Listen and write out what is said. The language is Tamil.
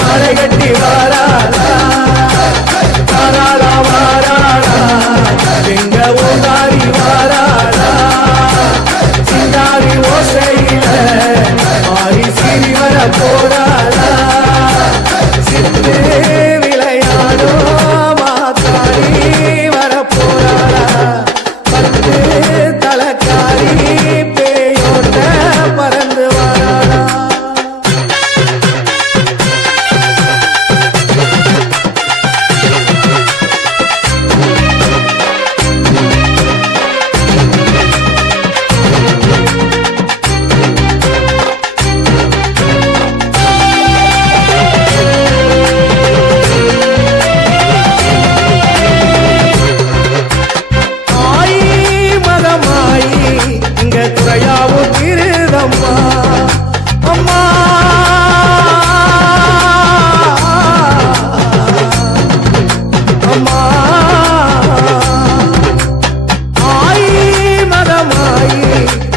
மாலை கட்டி வாராளா வாராளா வாராளா எங்க ஓதாரி வாராளா சிந்தாரி ஓசையில மாறி சிறி வர போராளா சித்தே மாயே